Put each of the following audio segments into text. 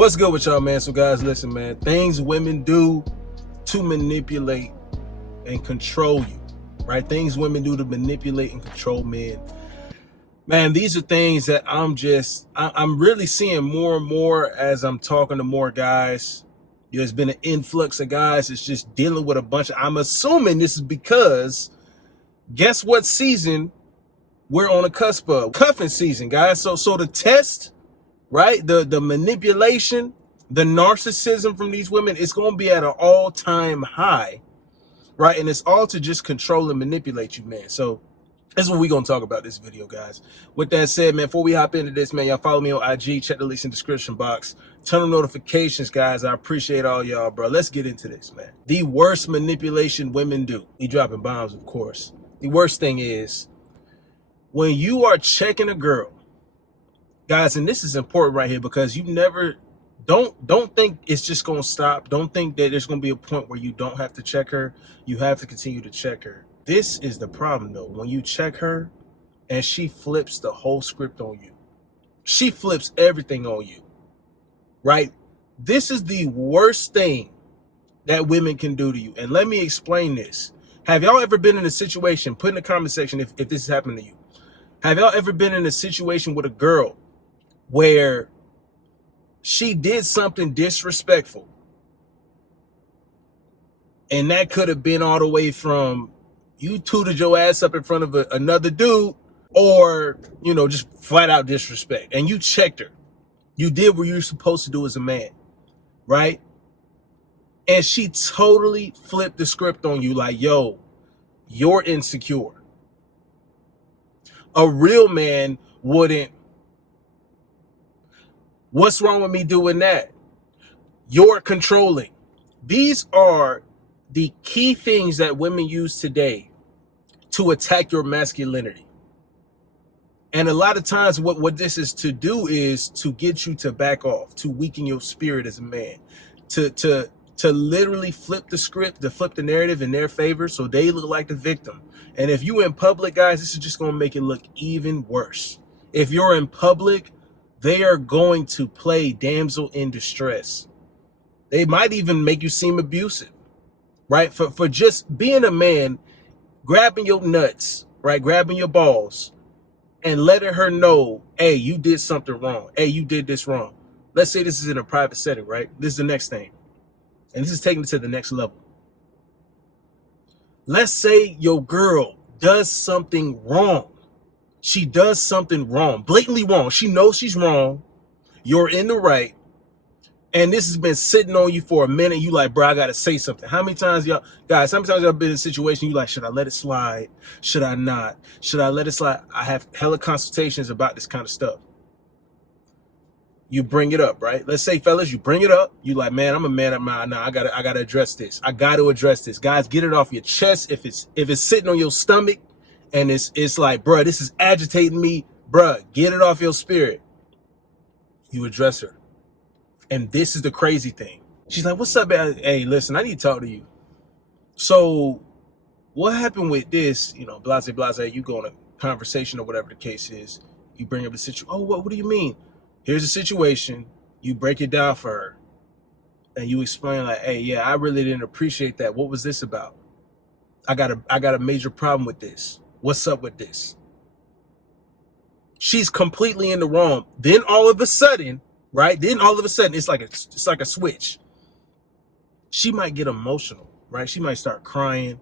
What's good with y'all, man? So guys, listen, man, things women do to manipulate and control you, right? Things women do to manipulate and control men. Man, these are things that I'm really seeing more and more as I'm talking to more guys. There's been an influx of guys that's just dealing with a bunch of, I'm assuming this is because guess what season we're on the cusp of? Cuffing season, guys. So the test, right? The manipulation, the narcissism from these women is going to be at an all-time high, right? And it's all to just control and manipulate you, man. So that's what we're going to talk about this video, guys. With that said, man, before we hop into this, man, y'all follow me on IG, check the links in the description box, turn on notifications, guys. I appreciate all y'all, bro. Let's get into this, man. The worst manipulation women do. He dropping bombs, of course. The worst thing is when you are checking a girl, guys, and this is important right here because you never, don't think it's just going to stop. Don't think that there's going to be a point where you don't have to check her. You have to continue to check her. This is the problem, though. When you check her and she flips the whole script on you. She flips everything on you, right? This is the worst thing that women can do to you. And let me explain this. Have y'all ever been in a situation, put in the comment section if this has happened to you. Have y'all ever been in a situation with a girl where she did something disrespectful? And that could have been all the way from you tooted your ass up in front of another dude, or, you know, just flat out disrespect. And you checked her. You did what you're supposed to do as a man, right? And she totally flipped the script on you like, yo, you're insecure. A real man wouldn't. What's wrong with me doing that? You're controlling. These are the key things that women use today to attack your masculinity. And a lot of times what this is to do is to get you to back off, to weaken your spirit as a man, to literally flip the script, to flip the narrative in their favor so they look like the victim. And if you in public, guys, this is just going to make it look even worse. If you're in public, they are going to play damsel in distress. They might even make you seem abusive, right? For just being a man, grabbing your nuts, right? Grabbing your balls and letting her know, hey, you did something wrong. Hey, you did this wrong. Let's say this is in a private setting, right? This is the next thing. And this is taking it to the next level. Let's say your girl does something wrong. She does something wrong, blatantly wrong. She knows she's wrong. You're in the right. And this has been sitting on you for a minute. You like, bro, I got to say something. How many times y'all, guys, how many times y'all been in a situation you like, should I let it slide? Should I not? Should I let it slide? I have hella consultations about this kind of stuff. You bring it up, right? Let's say, fellas, you bring it up. You like, man, I'm a man of mine. Now I gotta address this. I got to address this. Guys, get it off your chest. If it's sitting on your stomach and it's like, bro, this is agitating me, bro, get it off your spirit. You address her. And this is the crazy thing. She's like, what's up, man? Hey, listen, I need to talk to you. So what happened with this, you know, blase, you go on a conversation or whatever the case is. You bring up the situation. Oh, what do you mean? Here's the situation. You break it down for her. And you explain like, hey, yeah, I really didn't appreciate that. What was this about? I got a major problem with this. What's up with this? She's completely in the wrong. Then all of a sudden, right? Then all of a sudden, it's like a switch. She might get emotional, right? She might start crying.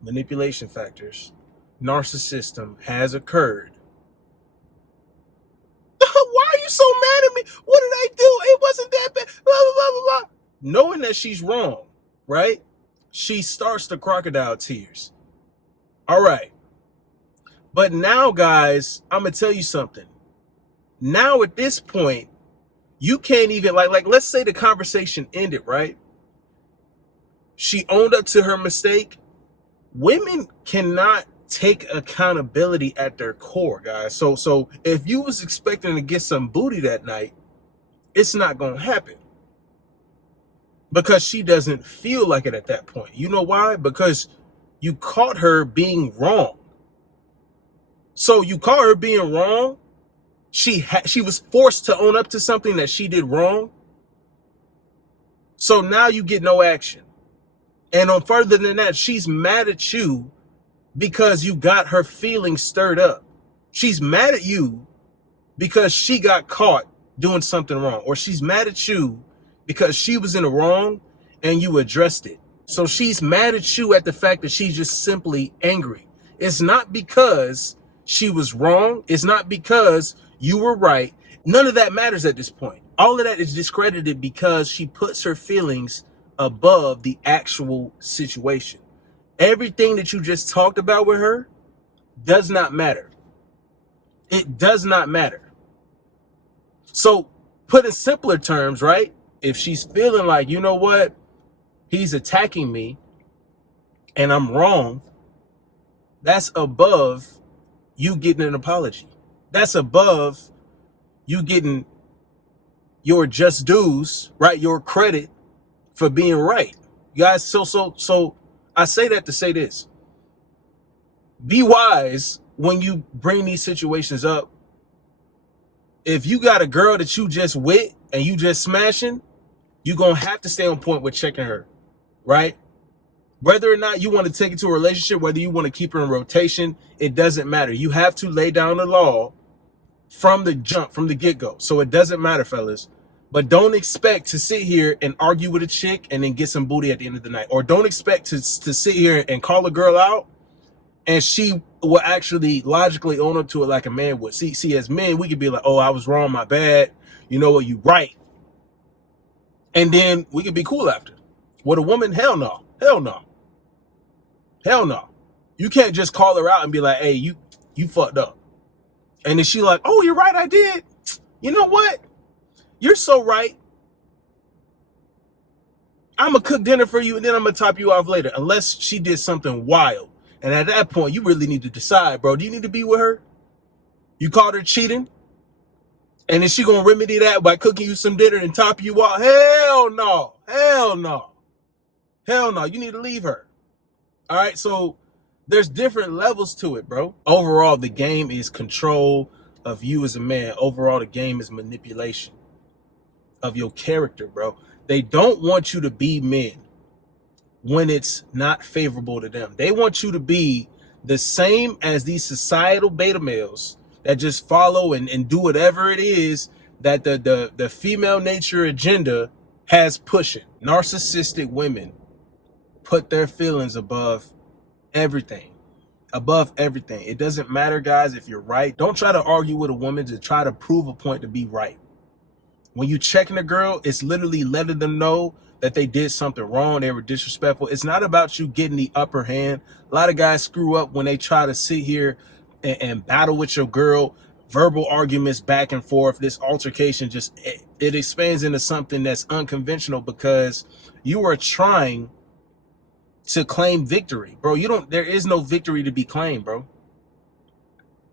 Manipulation factors. Narcissism has occurred. Why are you so mad at me? What did I do? It wasn't that bad. Blah, blah, blah, blah, blah. Knowing that she's wrong, right? She starts the crocodile tears. All right. But now, guys, I'm going to tell you something. Now at this point, you can't even, like, let's say the conversation ended, right? She owned up to her mistake. Women cannot take accountability at their core, guys. So if you was expecting to get some booty that night, it's not going to happen. Because she doesn't feel like it at that point. You know why? Because you caught her being wrong. So you caught her being wrong. She was forced to own up to something that she did wrong. So now you get no action. And on further than that, she's mad at you because you got her feelings stirred up. She's mad at you because she got caught doing something wrong, or she's mad at you because she was in the wrong and you addressed it. So she's mad at you at the fact that she's just simply angry. It's not because she was wrong. It's not because you were right. None of that matters at this point. All of that is discredited because she puts her feelings above the actual situation. Everything that you just talked about with her does not matter. It does not matter. So put in simpler terms, right? If she's feeling like, you know what, he's attacking me and I'm wrong, that's above you getting an apology. That's above you getting your just dues, right? Your credit for being right. You guys, so I say that to say this. Be wise when you bring these situations up. If you got a girl that you just with and you just smashing, you're going to have to stay on point with checking her, right? Whether or not you want to take it to a relationship, whether you want to keep her in rotation, it doesn't matter. You have to lay down the law from the jump, from the get-go. So it doesn't matter, fellas. But don't expect to sit here and argue with a chick and then get some booty at the end of the night. Or don't expect to sit here and call a girl out and she will actually logically own up to it like a man would. See, as men, we could be like, oh, I was wrong, my bad. You know what, you right. And then we could be cool after. With a woman, hell no. Hell no. Hell no. You can't just call her out and be like, hey, you fucked up. And then she like, oh, you're right, I did. You know what? You're so right. I'm going to cook dinner for you and then I'm going to top you off later. Unless she did something wild. And at that point, you really need to decide, bro. Do you need to be with her? You caught her cheating? And is she going to remedy that by cooking you some dinner and top you off? Hell no. Hell no. Hell no. You need to leave her. All right. So there's different levels to it, bro. Overall, the game is control of you as a man. Overall, the game is manipulation of your character, bro. They don't want you to be men when it's not favorable to them. They want you to be the same as these societal beta males that just follow and do whatever it is that the female nature agenda has pushing. Narcissistic women put their feelings above everything. Above everything. It doesn't matter, guys, if you're right. Don't try to argue with a woman to try to prove a point to be right. When you checking a girl, it's literally letting them know that they did something wrong, they were disrespectful. It's not about you getting the upper hand. A lot of guys screw up when they try to sit here and battle with your girl, verbal arguments back and forth. This altercation just, it expands into something that's unconventional because you are trying to claim victory. Bro, there is no victory to be claimed, bro.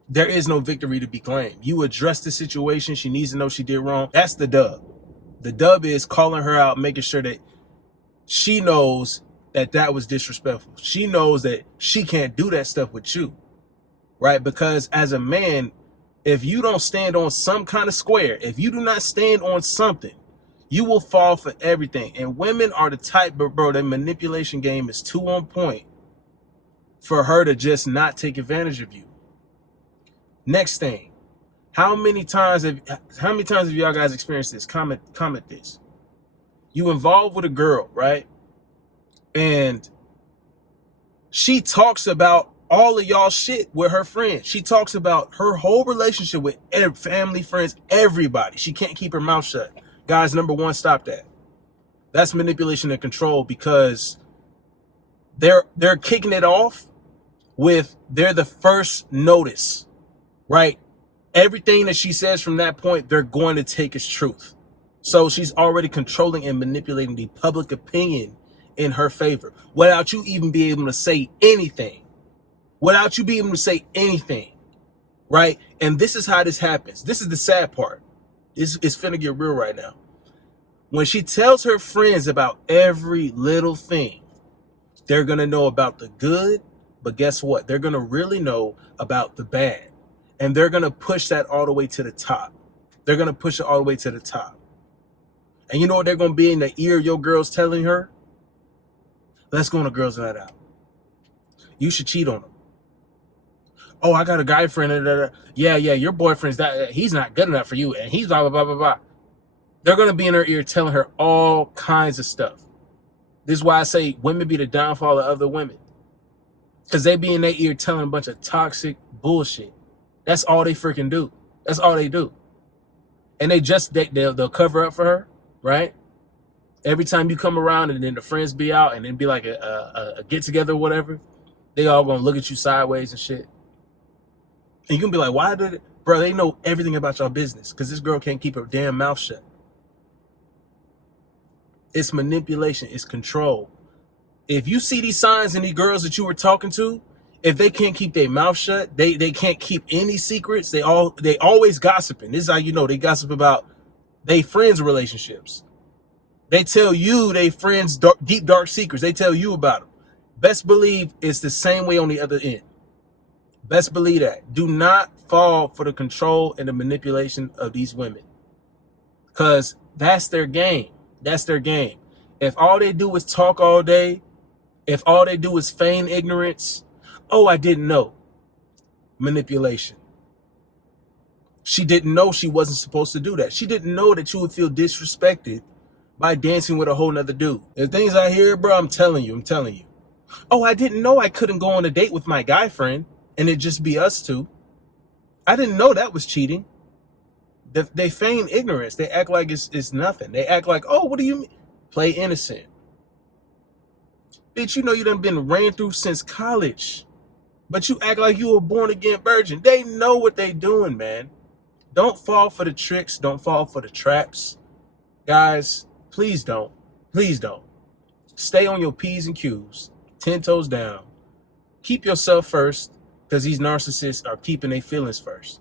There is no victory to be claimed. You address the situation. She needs to know she did wrong. That's the dub. The dub is calling her out, making sure that she knows that that was disrespectful. She knows that she can't do that stuff with you, right? Because as a man, if you don't stand on some kind of square, if you do not stand on something, you will fall for everything. And women are the type, bro, their manipulation game is too on point for her to just not take advantage of you. Next thing. How many times have y'all guys experienced this? Comment this. You involved with a girl, right? And she talks about all of y'all shit with her friends. She talks about her whole relationship with family, friends, everybody. She can't keep her mouth shut. Guys, number one, stop that. That's manipulation and control because they're kicking it off with they're the first notice, right? Everything that she says from that point, they're going to take as truth. So she's already controlling and manipulating the public opinion in her favor without you even being able to say anything. Without you being able to say anything, right? And this is how this happens. This is the sad part. It's finna get real right now. When she tells her friends about every little thing, they're going to know about the good, but guess what? They're going to really know about the bad. And they're going to push that all the way to the top. They're going to push it all the way to the top. And you know what they're going to be in the ear your girl's telling her? Let's go on a girl's night out. You should cheat on him. Oh, I got a guy friend. Yeah, your boyfriend's that. He's not good enough for you. And he's blah, blah, blah, blah, blah. They're going to be in her ear telling her all kinds of stuff. This is why I say women be the downfall of other women. Because they be in their ear telling a bunch of toxic bullshit. That's all they freaking do. That's all they do. And they'll cover up for her, right? Every time you come around and then the friends be out and then be like a get-together or whatever, they all going to look at you sideways and shit. And you can be like, why did it? Bro, they know everything about your business because this girl can't keep her damn mouth shut. It's manipulation. It's control. If you see these signs in these girls that you were talking to, if they can't keep their mouth shut, they can't keep any secrets. They always gossiping. This is how you know they gossip about they friends' relationships. They tell you they friends deep dark secrets. They tell you about them. Best believe it's the same way on the other end. Best believe that. Do not fall for the control and the manipulation of these women. Because that's their game. That's their game. If all they do is talk all day, if all they do is feign ignorance, oh, I didn't know. Manipulation. She didn't know she wasn't supposed to do that. She didn't know that you would feel disrespected by dancing with a whole nother dude. The things I hear, bro, I'm telling you. Oh, I didn't know I couldn't go on a date with my guy friend and it just be us two. I didn't know that was cheating. They feign ignorance. They act like it's nothing. They act like, oh, what do you mean? Play innocent. Bitch, you know you done been ran through since college. But you act like you a born again virgin. They know what they doing, man. Don't fall for the tricks. Don't fall for the traps. Guys, please don't. Please don't. Stay on your P's and Q's. 10 toes down. Keep yourself first, because these narcissists are keeping their feelings first.